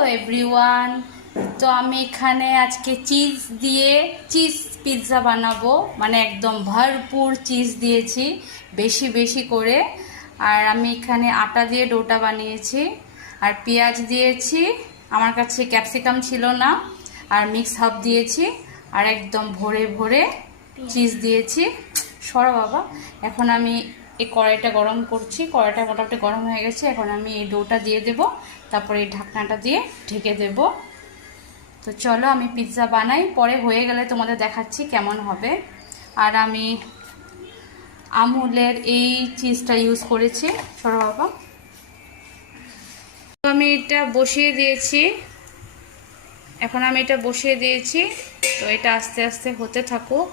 Hello everyone. তো আমি এখানে আজকে চিজ দিয়ে চিজ পিৎজা বানাবো, মানে একদম ভরপুর চিজ দিয়েছি বেশি বেশি করে। আর আমি এখানে আটা দিয়ে ডোটা বানিয়েছি আর পেঁয়াজ দিয়েছি, আমার কাছে ক্যাপসিকাম ছিল না, আর মিক্স হাব দিয়েছি আর একদম ভরে ভরে চিজ দিয়েছি। সরো বাবা। এখন আমি এই কড়াইটা গরম করছি, কড়াইটা মোটামুটি গরম হয়ে গেছে। এখন আমি এই ডোটা দিয়ে দেব, তারপরে এই ঢাকনাটা দিয়ে ঢেকে দেব। তো চলো আমি পিৎজা বানাই, পরে হয়ে গেলে তোমাদের দেখাচ্ছি কেমন হবে। আর আমি আমুলের এই চিজটা ইউজ করেছি। সরো বাবা। তো আমি এটা বসিয়ে দিয়েছি, এখন আমি এটা বসিয়ে দিয়েছি। তো এটা আস্তে আস্তে হতে থাকুক,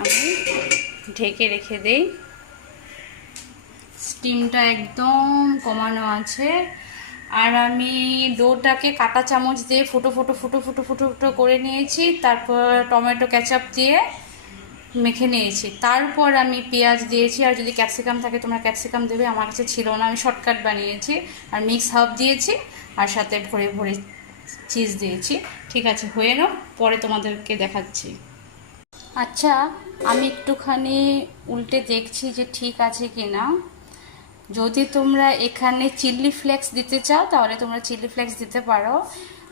আমি ঢেকে রেখে দেই। স্টিমটা একদম কমানো আছে। আর আমি ডোটাকে কাঁটা চামচ দিয়ে ফুটো ফুটো ফুটো ফুটো ফুটো ফুটো করে নিয়েছি, তারপর টমেটো কেচাপ দিয়ে মেখে নিয়েছি। তারপর আমি পেঁয়াজ দিয়েছি, আর যদি ক্যাপসিকাম থাকে তোমরা ক্যাপসিকাম দেবে, আমার কাছে ছিল না, আমি শর্টকাট বানিয়েছি। আর মিক্স হাব দিয়েছি আর সাথে ভরে ভরে চিজ দিয়েছি। ঠিক আছে, হয়ে নাও, পরে তোমাদেরকে দেখাচ্ছি। আচ্ছা, আমি একটুখানি উল্টে দেখছি যে ঠিক আছে কি না। যদি তোমরা এখানে চিলি ফ্লেক্স দিতে চাও তাহলে তোমরা চিলি ফ্লেক্স দিতে পারো।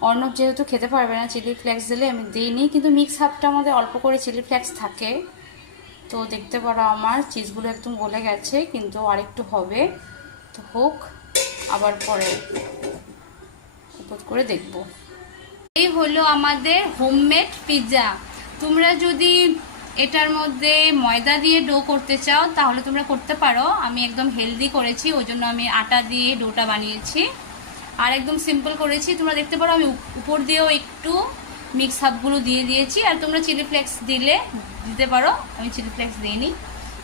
অর্ণব যেহেতু খেতে পারবে না, চিলি ফ্লেক্স দিলে আমি দিইনি, কিন্তু মিক্স হাবটা আমাদের অল্প করে চিলি ফ্লেক্স থাকে। তো দেখতে পারো আমার চিজগুলো একদম গলে গেছে, কিন্তু আরেকটু হবে। তো হোক, আবার পরে উপর করে দেখবো। এই হলো আমাদের হোমমেড পিৎজা। তোমরা যদি এটার মধ্যে ময়দা দিয়ে ডো করতে চাও তাহলে তোমরা করতে পারো। আমি একদম হেলদি করেছি, ওই জন্য আমি আটা দিয়ে ডোটা বানিয়েছি আর একদম সিম্পল করেছি। তোমরা দেখতে পারো আমি উপর দিয়েও একটু মিক্স হাবগুলো দিয়ে দিয়েছি। আর তোমরা চিলি ফ্লেক্স দিতে পারো, আমি চিলি ফ্লেক্স দিইনি।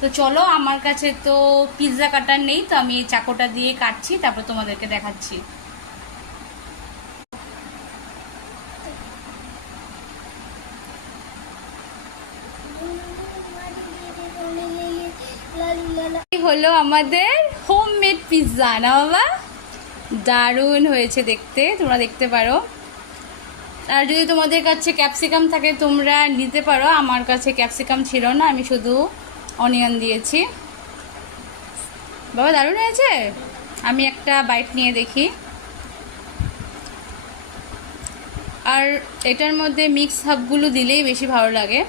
তো চলো, আমার কাছে তো পিৎজা কাটার নেই, তো আমি এই চাকুটা দিয়ে কাটছি, তারপর তোমাদেরকে দেখাচ্ছি। হলো আমাদের হোমমেড পিৎজা, না বাবা? দারুণ হয়েছে দেখতে, তোমরা দেখতে পারো। আর যদি তোমাদের কাছে ক্যাপসিকাম থাকে তোমরা নিতে পারো, আমার কাছে ক্যাপসিকাম ছিল না, আমি শুধু অনিয়ন দিয়েছি। বাবা দারুণ হয়েছে। আমি একটা বাইট নিয়ে দেখি। আর এটার মধ্যে মিক্স হাবগুলো দিলেই বেশি ভালো লাগে।